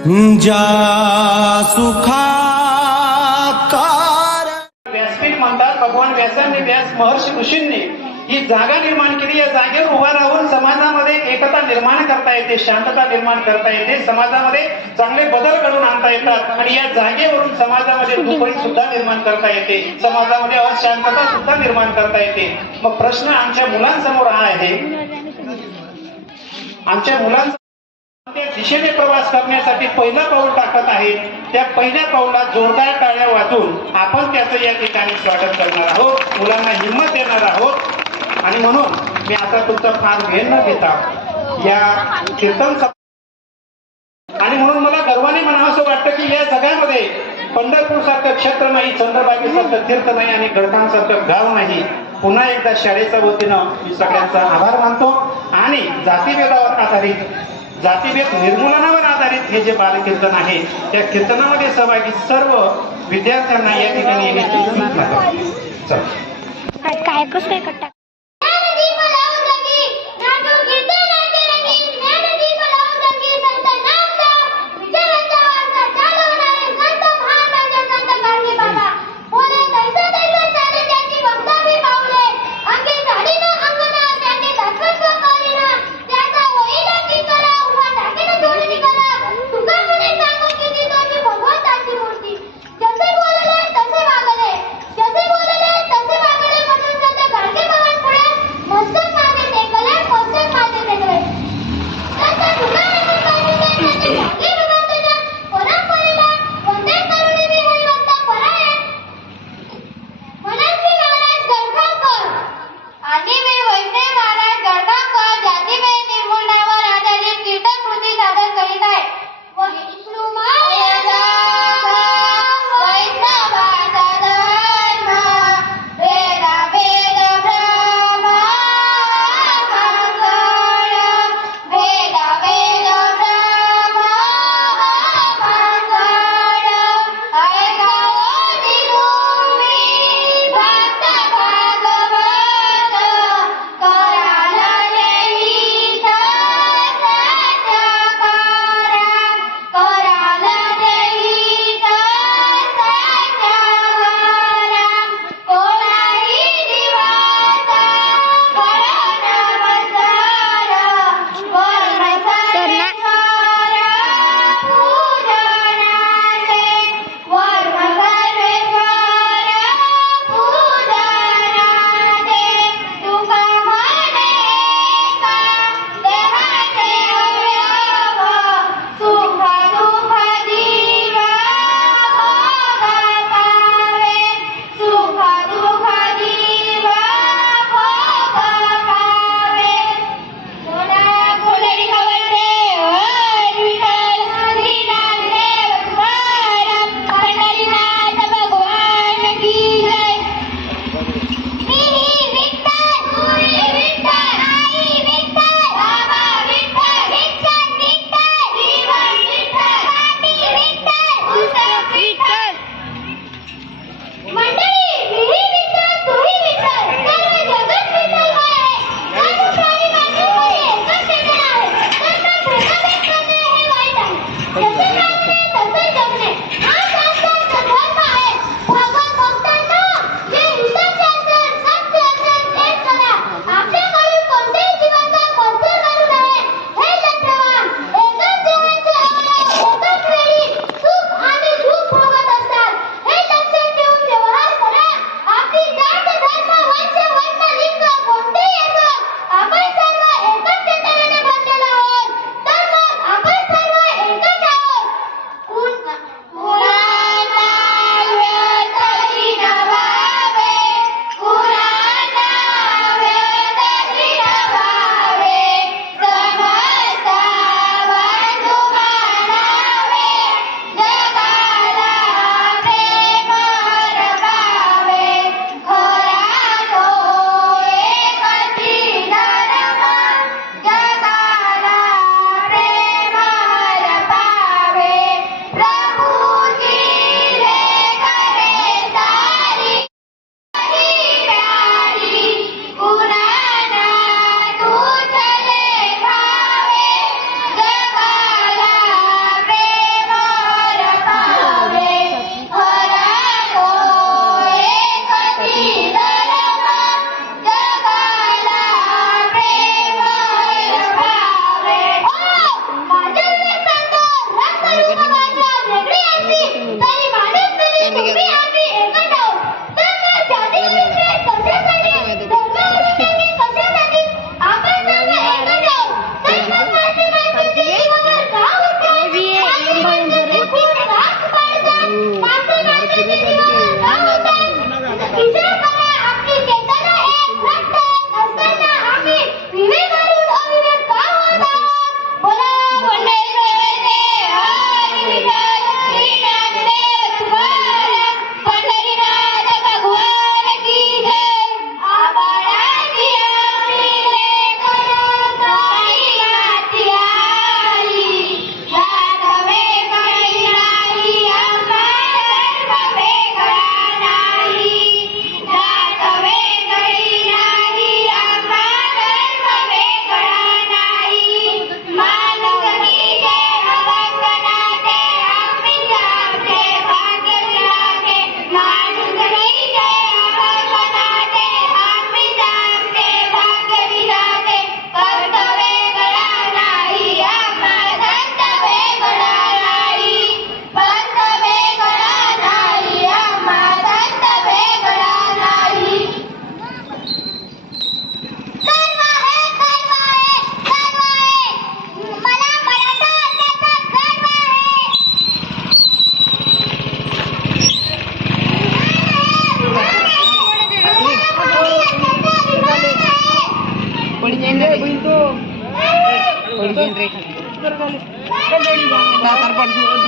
ज्या सुखाकार व्यासपीठ म्हणतात भगवान व्यासांनी व्यास महर्षी ऋषींनी ही जागा निर्माण केली. या जागेवर उभा राहून समाजामध्ये एकता निर्माण करता येते शांतता निर्माण करता येते. समाजामध्ये चांगले बदल घडून आणता येतात आणि या जागेवरून समाजामध्ये दुपरी सुद्धा निर्माण करता येते. समाजामध्ये अशांतता सुद्धा निर्माण करता येते. मग प्रश्न आमच्या मुलांसमोर हा आहे. आमच्या मुलांचा त्या दिशेने प्रवास करण्यासाठी पहिला पाऊल टाकत आहे त्या पहिल्या पाऊलात जोरदार टाळ्या वाजून आपण त्याचं या ठिकाणी स्वागत करणार आहोत. मुलांना हिंमत देणार आहोत. आणि म्हणून मी आता तुमचा फार वेळ न घेता या कीर्तन आणि म्हणून मला गर्वाने म्हणावं असं वाटतं की या जगामध्ये पंढरपूर सारखं क्षेत्र नाही चंद्रबागी सारखं तीर्थ नाही आणि गडकांसारखं गाव नाही. पुन्हा एकदा शाळेच्या वतीनं मी सगळ्यांचा आभार मानतो. आणि जातीभेदावर आधारित जातीभेद निर्मूलनावर आधारित हे जे बालकीर्तन आहे त्या कीर्तनामध्ये सहभागी सर्व विद्यार्थ्यांना या ठिकाणी येण्याची सूचना काय काय कसं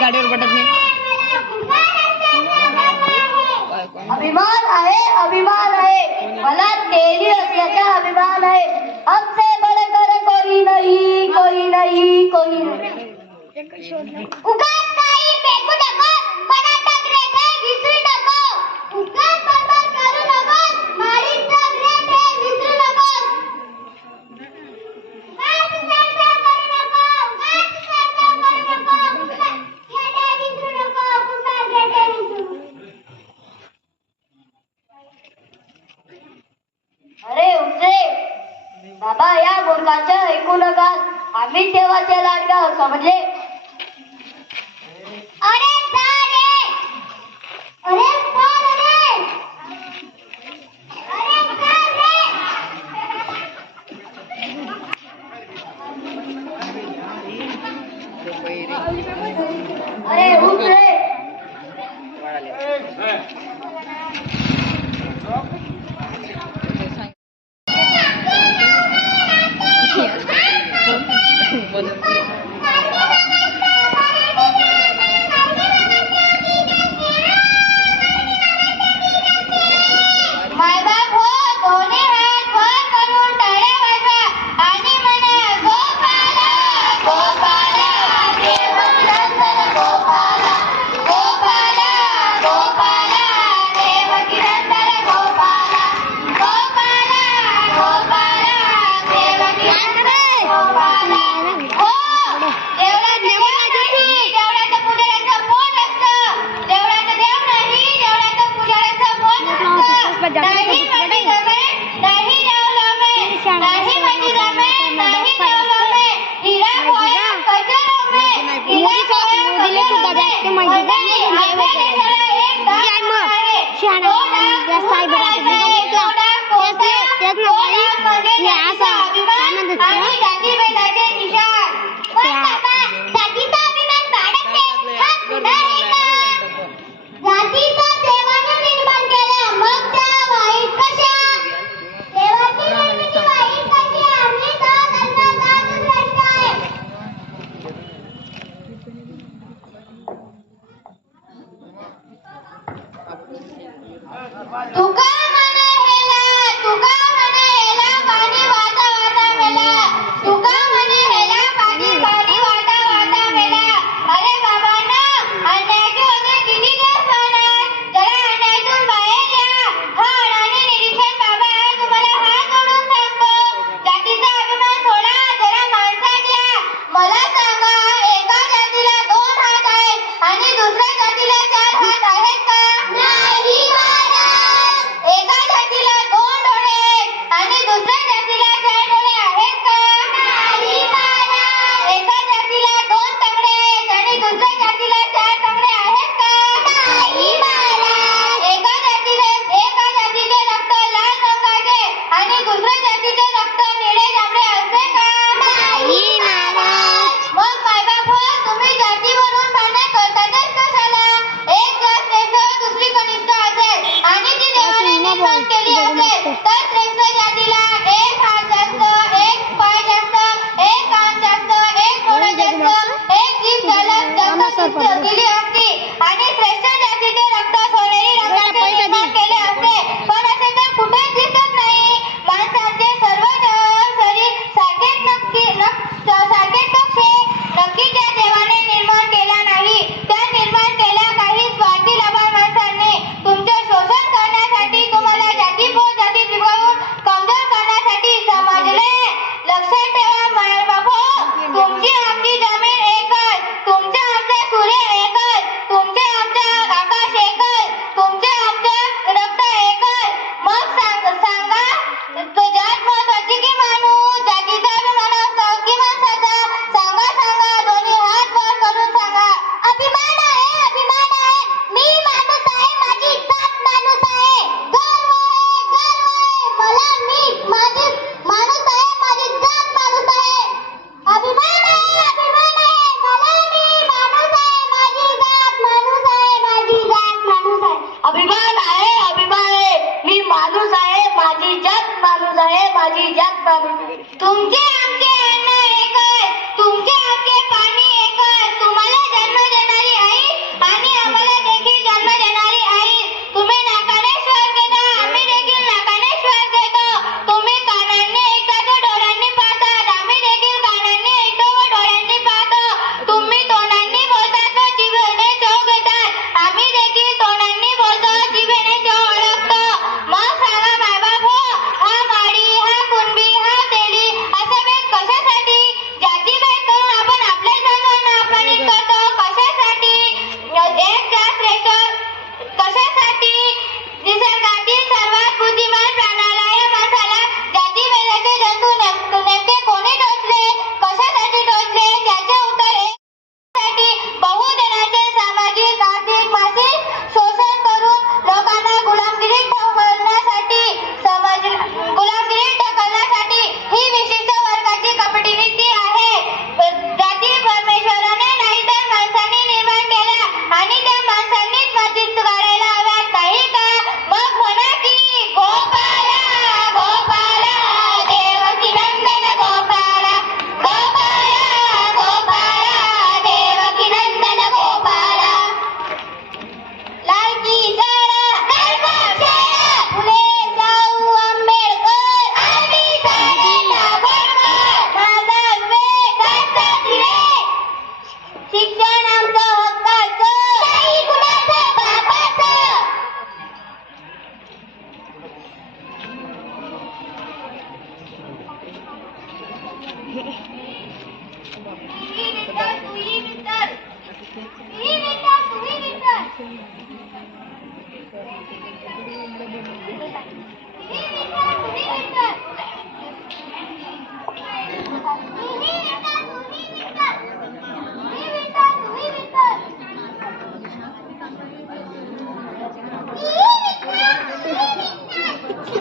गाडीवर पटत नाही. अभिमान आहे अभिमान आहे. मला तेली असल्याचा अभिमान आहे. आमचे बडे बडे कोणी नाही कोणी नाही कोणी नाही. उगाच काही फेकू नका.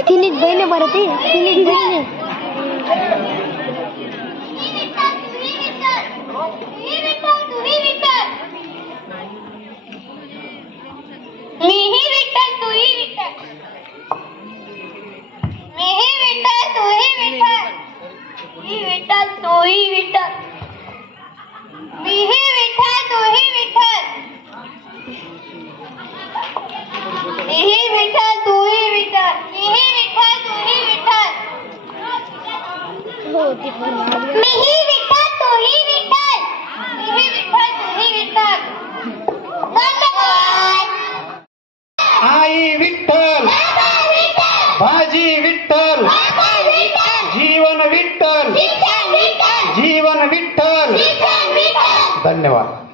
तिन्हीच बहिणी बरं ते तिन्हीच बहिणी मीही विठ्ठल तूही विठ्ठल. मीही विठ्ठल तूही विठ्ठल. मी विठ्ठल तूही विठ्ठल. मीही विठ्ठल तूही विठ्ठल. मीही विठ्ठल तूही विठ्ठल. मीही विठ्ठल तूही विठ्ठल. मीही धन्यवाद